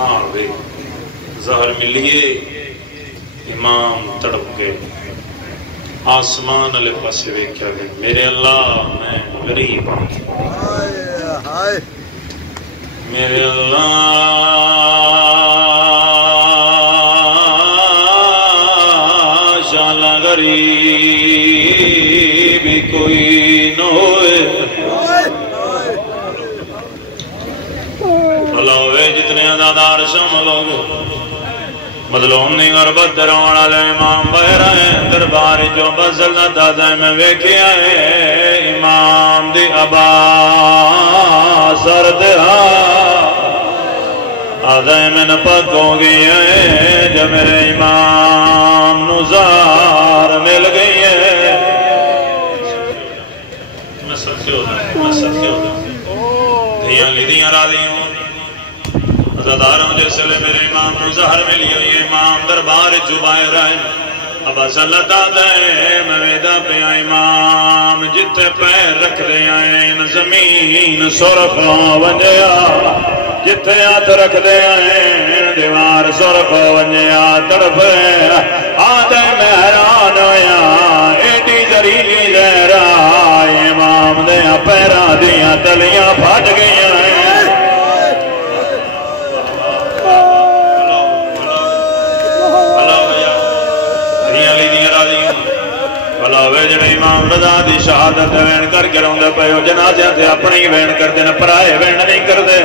آوے زہر ملیے امام تڑپ کے آسمان علیہ پاسے ویکھیا گئے میرے اللہ میں غریب ہوں میرے اللہ شالا غریب کوئی نہ ہوئے بھلا ہوئے جتنے عزادار شامل ہو گئے مظلوم نہیں غربت درون علی امام بہر آئے دربار جو بزلنا دادا میں ویکھی آئے امام دی ابا سرد آدھے میں نپک ہو گئی ہے جب میرے امام نزار مل گئی ہے میں سکھے ہو جائے دھیاں لی دیاں را دی ہوں عزاداروں جیسے لے میرے امام نزار ملی ہوئی امام دربار جبائے رہے اب اصلت آدھے میں ویدہ پہ امام جتے پیر رکھ دے آئین زمین سرخوں ونجیا جتے آت رکھ دے آئین دیوار سرخوں ونجیا طرف آدھے میں حیران ہویا ایڈی ذریلی زہرہ امام دے پیرا دیا تلیاں پھٹ گئی ہیں جب امام رضا دی شہادت وین کر کے روندے پہ ہو جنازے تھے اپنی وین کر دے نہ پرائے وین نہیں کر دے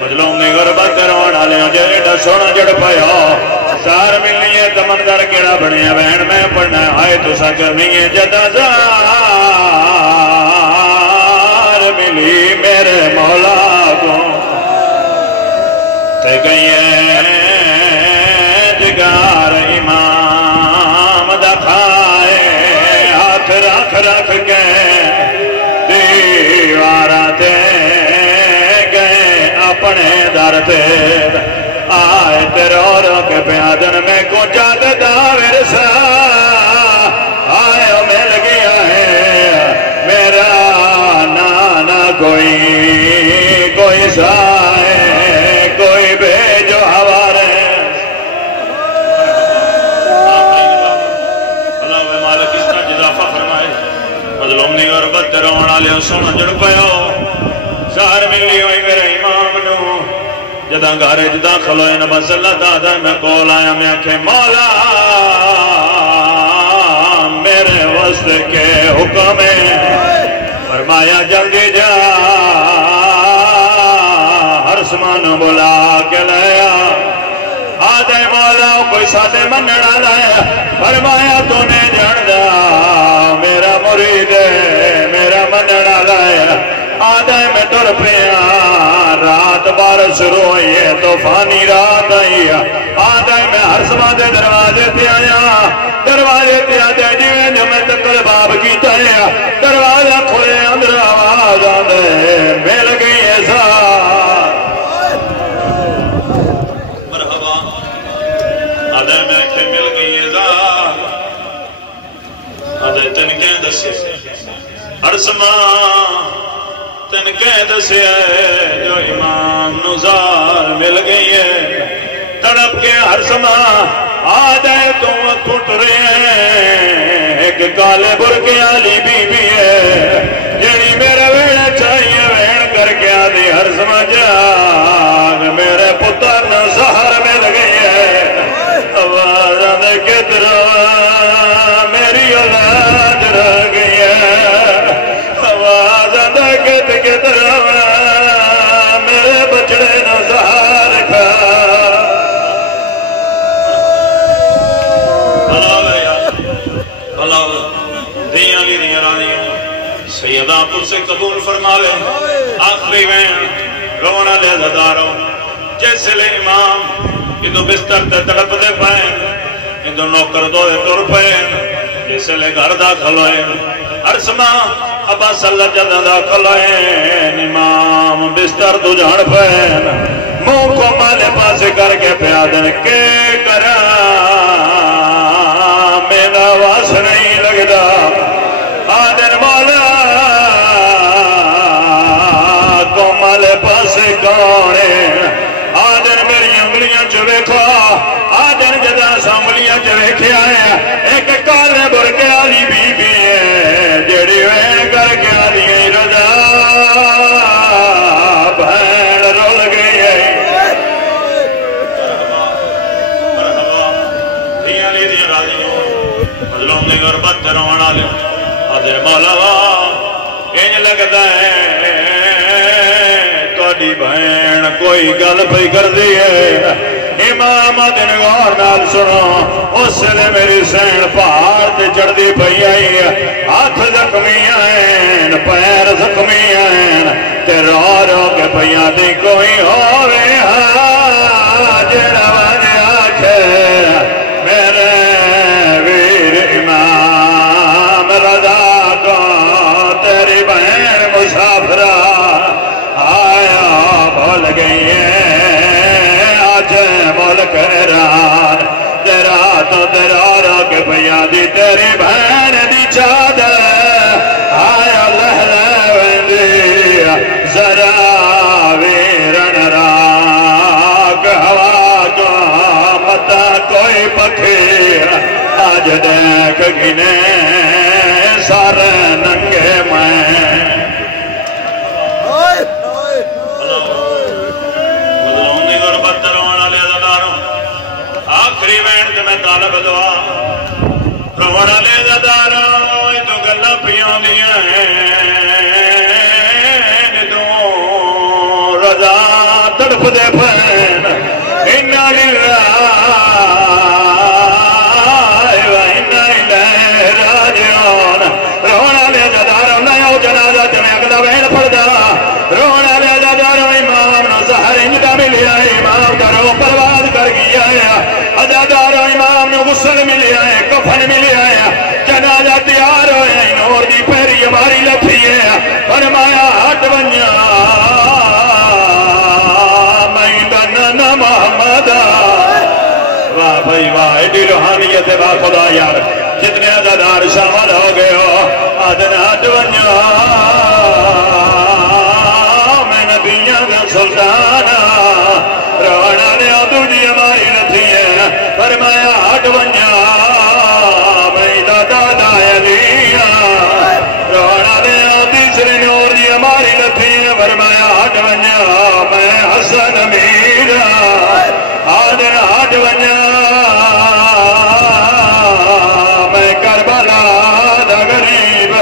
مظلوم نے غربت روان آلے ہو جے ایڈا سونا جڑ پہ ہو سار ملنی ہے تمندر کیڑا بنی ہے وین میں پڑھنا ہے آئے تو سکرنی ہے جدا زار ملی میرے مولا کو تے گئی ہے جگار امام دکھائے رکھ کے دیوارہ دے گئے اپنے در تے آئے رو رو کے پیادن میں کو جاتے داور سا آئے مل گیا ہے میرا نانا کوئی سائے کوئی بھیجو ہوارے مظلومی غربت روان آلے سونا جڑ پیا سار ملی ہوئی میرے امام نو جداں گھارے جداں کھلوئے نبس اللہ دادا میں کول آیا میں آکھے مولا میرے وسط کے حکم فرمایا جلدی جا ہر سمان بلا کے لیا آدھے مولا کوئی ساتھے مننا لیا فرمایا تو نے جان دا میرا مرید ہے میرا مننا لیا آدھے میں تر پیا رات بارش شروع ہوئی ہے توفانی رات آئی ہے آدھے میں ہر سمان دے دروازے تے آیا دروازے تے آدھے جیویں جو میں تکل باب کی تایا دروازہ کھولے اندر آواز آدھے مل گئی ہے سار مرحبا آدھے میں کہ مل گئی ہے سار آدھے تن کہیں دسے ہر سمان تن کہیں دسے جو امام نزار مل گئی ہے تڑپ کے ہر سمان آدھے تم ٹوٹ رہے ہیں ایک کالے برکے آلی بی بی ہے جیڑی میرے ویڑے چاہیے ویڑ کر کے آدھی ہر سمان جاگ میرے پتر نہ سہر مل گئی ہے آواز آدھے کتر میری اولاد رہ گئی ہے آواز آدھے کتر میرے بچڑے نہ سہر کھا سیدہ پر سے قبول فرما لے آخری میں رونا لے زداروں جیسے لے امام ادھو بستر تے تڑپ دے پائیں ادھو نوکر دوئے ٹر پائیں جیسے لے گھر داخل ہوئیں عرصمہ ابا صلی اللہ جدہ داخل ہوئیں امام بستر تو جھاڑ پائیں منہ کو مالے پاسے کر کے پیادن کے کرا میرا واس نہیں لگدا آدھر مولا کو مالے پاسے کانے آدھر میری ویکھو آدن جدا ساملیاں چ ویکھیا ہے ایک کالے برقے والی بی بی ہے جڑی وین کر کے آدھی رضا بہن رول گئی ہے غربت روان والے آدھے مولا انج لگتا ہے تہاڈی بہن کوئی گل پئی کردی ہے امام دن غور نال سنو اس نے میری سین پہاڑ تے چڑھدی پئی آئی ہے ہاتھ زخمی ہیں پیر زخمی ہیں تے رو رو کے پئیاں دی کوئی ہووے جڑا وجہ آکھے میرے ویر امام رضا کو تیری بہن مسافرہ آیا بھول گئی ہے آج ملک ایران تیرا تو تیرا رو کے بھیا دی تیری بہن دی چادر آیا لہلہ ویندی ذرا ویرن راک ہوا کو متا کوئی پکھیر آج دیکھ گنے سارے ننگے میں آخری وین تے میں طالب دعا روڑ والے زداراں تو گلاں پیاں دیاں تو رضا تڑپ دے پین انا للہ و انا الیہ راجعون روڑ والے زداراں نہ جنازہ تے میں اگلا وین پڑھدا روڑ والے زداراں امام نو زہر انجا ملیا امام دا رو پرواز کر گیا ہے ادادار امام نے غسل ملیا ہے کفن ملیا ہے جنازہ تیار ہوئے نور دی پیری ہماری لکھی ہے فرمایا ہٹ ونیا میدن محمد واہ بھائی واہ ایڈی روحانیت ہے با خدا یار جتنے ادادار شامل ہو گئے ہو آدن ہٹ ونیا میں نبیاں کا سلطانہ رونا لیا دوجی ہماری لکھی ہے فرمایا ہٹ ونیا میں دادا علیہ رونا لیا تیسرے نور دی ہماری لکھی ہے فرمایا ہٹ ونیا میں حسن امیر آدھر ہٹ ونیا میں کربلا دا غریب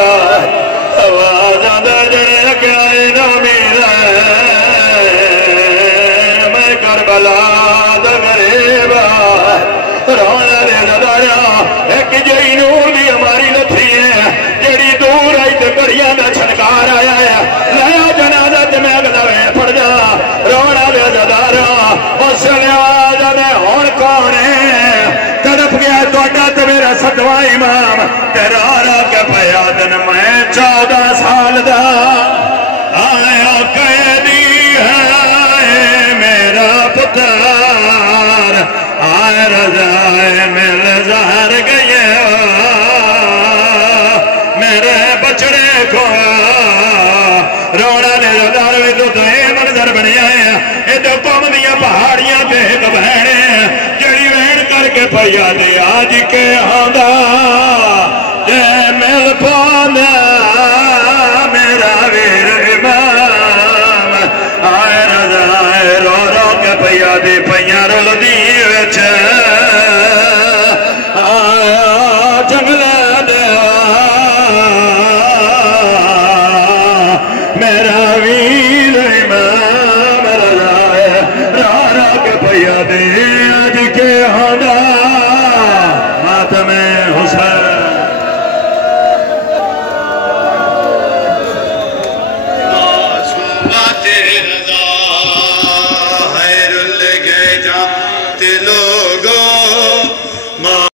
آوازاں دا جڑے کیا نمیر میں کربلا دا غریب رونا لے زداراں ایک جئی نور دی ہماری لتھی ہے جڑی دور آئی تے گڑیاں دا چھنکار آیا ہے لیا جنازہ تے میں اگلا وے پڑ جا رونا لے زداراں اس لحاظ میں ہون کون ہے تڑپ گیا توڑا تے میرا ستواں امام تیرا را کے پیا دن میں 14 سال دا آیا قیدی ہے میرا پتر آئے رضائے مل ظاہر گئے میرے بچڑے کو رونا نے زدار بھی تو اے منظر بنی آئے اے تو قوم دیا پہاڑیاں پہ ایک بہنے جڑی وین کر کے پیا دے آج کے آدھا جے مل پانا میرا ویر امام آئے رضائے رو رو کے پیا دے پیا رول دی وچ